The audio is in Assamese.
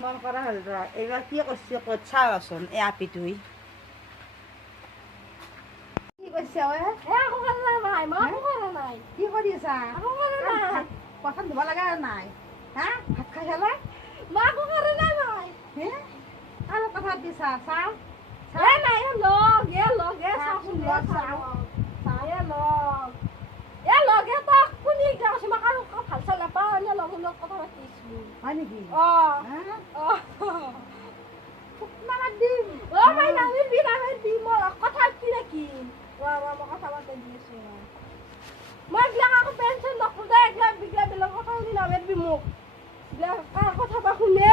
মন কৰা হ'ল ৰ এইবাৰ কি কৰিছে ক'ত চাওচোন এই আপিটোই কি কৰিছে কি কৰি আছা পচন্দ ধুব লগা নাই হা ভাত খাই খালে আৰু কথা দিছা চাহ হয় নেকি কথা শুনে